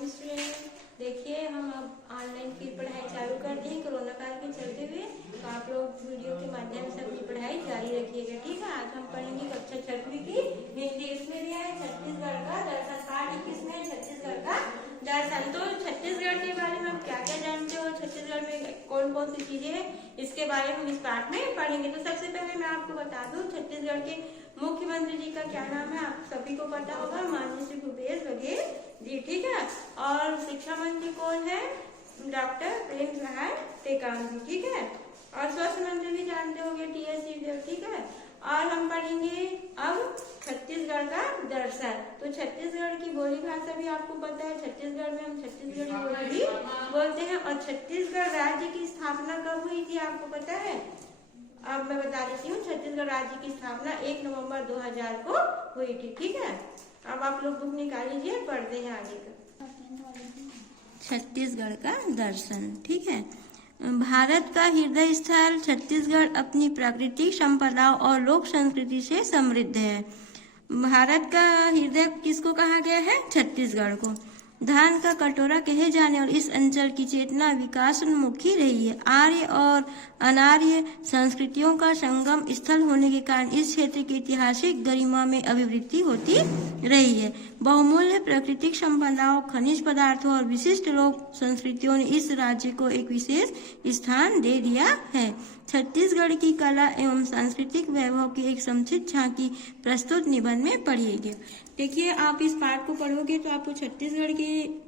Morning student. देखिए हम अब ऑनलाइन की पढ़ाई चालू कर दी कोरोना काल के चलते हुए, तो आप लोग वीडियो के माध्यम से अपनी पढ़ाई जारी रखिएगा, ठीक है। आज हम पढ़ेंगे कक्षा 6वीं की हिंदी। इसमें दिया है छत्तीसगढ़ का दर्शन, पाठ 21 में छत्तीसगढ़ का दर्शन। तो छत्तीसगढ़ के बारे में आप क्या क्या जानते हो, छत्तीसगढ़ में कौन कौन सी चीजें हैं, इसके बारे में हम इस पाठ में पढ़ेंगे। तो सबसे पहले मैं आपको बता दूं छत्तीसगढ़ के मुख्यमंत्री जी का क्या नाम है, आप सभी को पता होगा, माननीय श्री भूपेश बघेल जी, ठीक है। और शिक्षा मंत्री कौन है, डॉक्टर प्रेम साहब टेकाम जी, ठीक है। और स्वास्थ्य मंत्री भी जानते होंगे, टी.एस. सिंहदेव, ठीक है। और हम पढ़ेंगे अब छत्तीसगढ़ का दर्शन। तो छत्तीसगढ़ की बोली भाषा भी आपको पता है, छत्तीसगढ़ में हम छत्तीसगढ़ी बोली बोलते हैं। और छत्तीसगढ़ राज्य की स्थापना कब हुई थी आपको पता है? अब मैं बता देती हूँ, छत्तीसगढ़ राज्य की स्थापना 1 नवंबर 2000 को हुई थी, ठीक है। अब आप लोग बुक निकाल लीजिए, पढ़ते हैं आगे का। छत्तीसगढ़ का दर्शन, ठीक है। भारत का हृदय स्थल छत्तीसगढ़ अपनी प्राकृतिक संपदाओं और लोक संस्कृति से समृद्ध है। भारत का हृदय किसको कहा गया है? छत्तीसगढ़ को। धान का कटोरा कहे जाने और इस अंचल की चेतना विकासोन्मुखी रही है। आर्य और अनार्य संस्कृतियों का संगम स्थल होने के कारण इस क्षेत्र की ऐतिहासिक गरिमा में अभिवृद्धि होती रही है। बहुमूल्य प्राकृतिक संपदाओं, खनिज पदार्थों और विशिष्ट लोक संस्कृतियों ने इस राज्य को एक विशेष स्थान दे दिया है। छत्तीसगढ़ की कला एवं सांस्कृतिक वैभव की एक संक्षिप्त झांकी प्रस्तुत निबंध में पढ़िएगा। देखिए, आप इस पाठ को पढ़ोगे तो आपको छत्तीसगढ़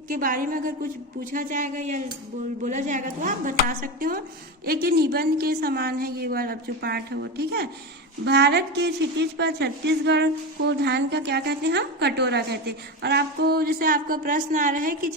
के बारे में अगर कुछ पूछा जाएगा या बोला जाएगा तो आप बता सकते हो। एक ये निबंध के समान है ये वाला जो पाठ है वो, ठीक है। भारत के क्षितिज पर छत्तीसगढ़ को धान का क्या कहते हैं? हम कटोरा कहते हैं। और आपको जैसे आपका प्रश्न आ रहा है कि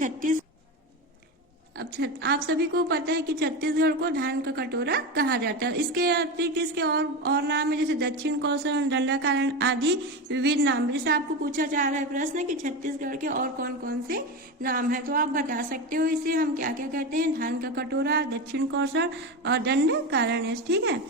आप सभी को पता है कि छत्तीसगढ़ को धान का कटोरा कहा जाता है। इसके अतिरिक्त इसके और नाम है, जैसे दक्षिण कौशल, दंडकारण्य आदि विविध नाम। जैसे आपको पूछा जा रहा है प्रश्न कि छत्तीसगढ़ के और कौन कौन से नाम है, तो आप बता सकते हो इसे हम क्या क्या कहते हैं? धान का कटोरा, दक्षिण कौशल और दंडकारण्य, ठीक है।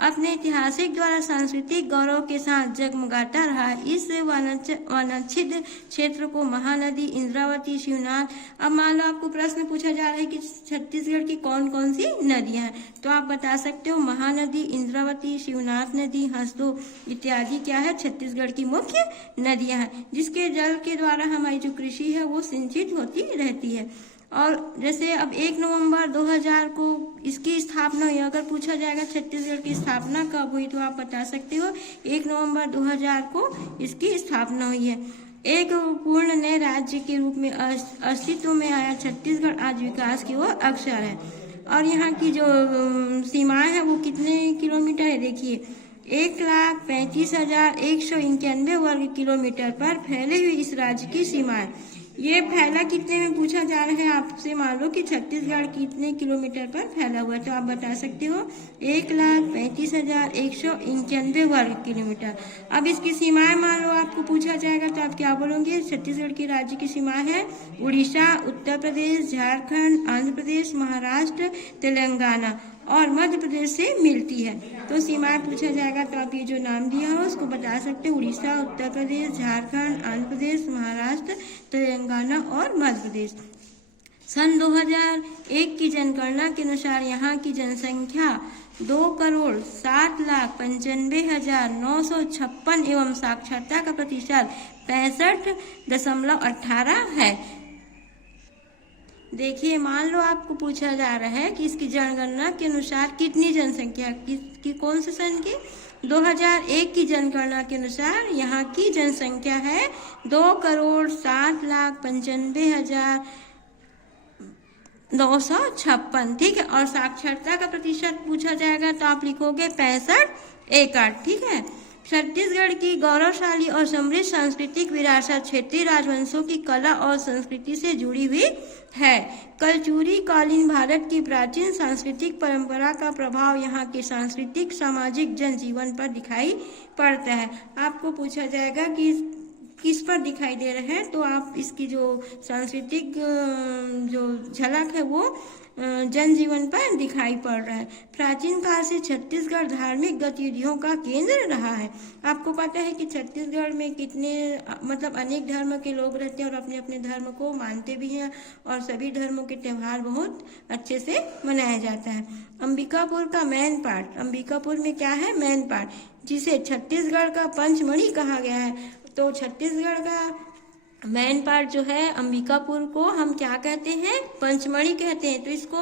अपने ऐतिहासिक द्वारा सांस्कृतिक गौरव के साथ जगमगाता रहा इस वनाच्छिद क्षेत्र को महानदी, इंद्रावती, शिवनाथ। अब मान लो आपको प्रश्न पूछा जा रहा है कि छत्तीसगढ़ की कौन कौन सी नदियां हैं, तो आप बता सकते हो महानदी, इंद्रावती, शिवनाथ नदी, हसदो इत्यादि क्या है? छत्तीसगढ़ की मुख्य नदियां हैं, जिसके जल के द्वारा हमारी जो कृषि है वो सिंचित होती रहती है। और जैसे अब 1 नवंबर 2000 को इसकी स्थापना हुई, अगर पूछा जाएगा छत्तीसगढ़ की स्थापना कब हुई तो आप बता सकते हो 1 नवंबर 2000 को इसकी स्थापना हुई है। एक पूर्ण नए राज्य के रूप में अस्तित्व में आया छत्तीसगढ़ आज विकास की ओर अग्रसर है। और यहाँ की जो सीमाएं है वो कितने किलोमीटर है? देखिए, 1,35,191 वर्ग किलोमीटर पर फैले हुए इस राज्य की सीमाएं। ये फैला कितने में पूछा जा रहा है आपसे? मान लो कि छत्तीसगढ़ कितने किलोमीटर पर फैला हुआ है, तो आप बता सकते हो 1,35,191 वर्ग किलोमीटर। अब इसकी सीमाएं मान लो आपको पूछा जाएगा तो आप क्या बोलोगे? छत्तीसगढ़ की राज्य की सीमा है उड़ीसा, उत्तर प्रदेश, झारखंड, आंध्र प्रदेश, महाराष्ट्र, तेलंगाना और मध्य प्रदेश से मिलती है। तो सीमाएं पूछा जाएगा तो आप ये जो नाम दिया हो उसको बता सकते हो, उड़ीसा, उत्तर प्रदेश, झारखंड, आंध्र प्रदेश, महाराष्ट्र, तेलंगाना और मध्य प्रदेश। सन 2001 की जनगणना के अनुसार यहाँ की जनसंख्या 2,07,95,956 एवं साक्षरता का प्रतिशत 65.18 है। देखिए, मान लो आपको पूछा जा रहा है कि इसकी जनगणना के अनुसार कितनी जनसंख्या की कौन से सन की? 2001 की जनगणना के अनुसार यहाँ की जनसंख्या है 2,07,95,956, ठीक है। और साक्षरता का प्रतिशत पूछा जाएगा तो आप लिखोगे 65.18, ठीक है। छत्तीसगढ़ की गौरवशाली और समृद्ध सांस्कृतिक विरासत क्षेत्रीय राजवंशों की कला और संस्कृति से जुड़ी हुई है। कलचुरी कालीन भारत की प्राचीन सांस्कृतिक परंपरा का प्रभाव यहाँ के सांस्कृतिक सामाजिक जनजीवन पर दिखाई पड़ता है। आपको पूछा जाएगा कि किस पर दिखाई दे रहे हैं, तो आप इसकी जो सांस्कृतिक जो झलक है वो जनजीवन पर दिखाई पड़ रहा है। प्राचीन काल से छत्तीसगढ़ धार्मिक गतिविधियों का केंद्र रहा है। आपको पता है कि छत्तीसगढ़ में कितने मतलब अनेक धर्म के लोग रहते हैं और अपने अपने धर्म को मानते भी हैं और सभी धर्मों के त्यौहार बहुत अच्छे से मनाया जाता है। अंबिकापुर का मैन पार्ट, अंबिकापुर में क्या है, मैन पार्ट, जिसे छत्तीसगढ़ का पंचमढ़ी कहा गया है। तो छत्तीसगढ़ का मैन पार्ट जो है अंबिकापुर को हम क्या कहते हैं, पंचमढ़ी कहते हैं। तो इसको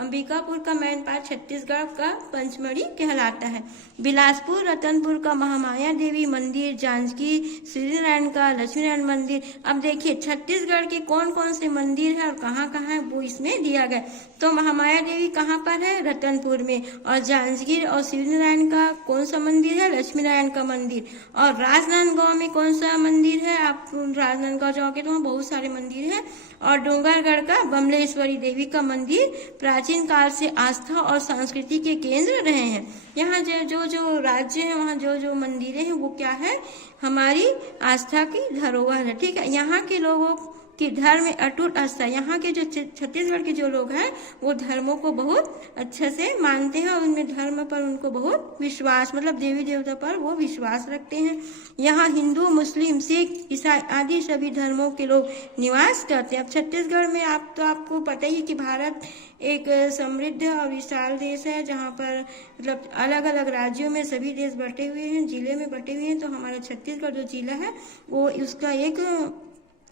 अंबिकापुर का मैन पार्ट छत्तीसगढ़ का पंचमढ़ी कहलाता है। बिलासपुर रतनपुर का महामाया देवी मंदिर, जांजगीर श्रीनारायण का लक्ष्मीनारायण मंदिर। अब देखिए छत्तीसगढ़ के कौन कौन से मंदिर है और कहाँ कहाँ है वो इसमें दिया गया। तो महामाया देवी कहाँ पर है, रतनपुर में, और जांजगीर और श्रीनारायण का कौन सा मंदिर है, लक्ष्मीनारायण का मंदिर। और राजनांदगांव में कौन सा मंदिर है, आप राजनांदगांव जाओगे तो वहाँ बहुत सारे मंदिर हैं। और डोंगरगढ़ का बमलेश्वरी देवी का मंदिर प्राचीन काल से आस्था और संस्कृति के केंद्र रहे हैं। यहाँ जो जो राज्य है वहाँ जो जो मंदिरें हैं वो क्या है, हमारी आस्था की धरोहर है। ठीक है, यहाँ के लोगों कि धर्म में अटूट आस्था, यहाँ के जो छत्तीसगढ़ के जो लोग हैं वो धर्मों को बहुत अच्छे से मानते हैं और उनमें धर्म पर उनको बहुत विश्वास, मतलब देवी देवता पर वो विश्वास रखते हैं। यहाँ हिंदू, मुस्लिम, सिख, ईसाई आदि सभी धर्मों के लोग निवास करते हैं। अब छत्तीसगढ़ में आपको पता ही है कि भारत एक समृद्ध और विशाल देश है, जहाँ पर मतलब अलग अलग राज्यों में सभी देश बटे हुए हैं, जिले में बटे हुए हैं। तो हमारा छत्तीसगढ़ जो जिला है वो उसका एक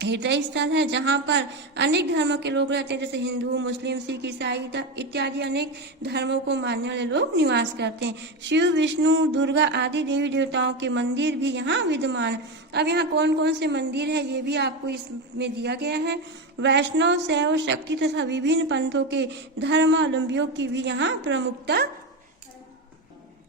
हृदय स्थल है, जहाँ पर अनेक धर्मों के लोग रहते हैं, जैसे हिंदू, मुस्लिम, सिख, ईसाई इत्यादि अनेक धर्मों को मानने वाले लोग निवास करते हैं। शिव, विष्णु, दुर्गा आदि देवी देवताओं के मंदिर भी यहाँ विद्यमान है। अब यहाँ कौन कौन से मंदिर है ये भी आपको इसमें दिया गया है। वैष्णव, शैव, शक्ति तथा विभिन्न पंथों के धर्मावलंबियों की भी यहाँ प्रमुखता,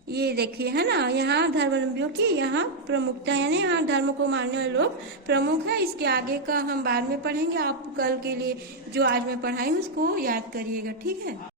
ये देखिए है ना, यहाँ धर्मावलंबियों की यहाँ प्रमुखता, यानी यहाँ धर्म को मानने वाले लोग प्रमुख है। इसके आगे का हम बाद में पढ़ेंगे। आप कल के लिए जो आज मैं पढ़ाई उसको याद करिएगा, ठीक है।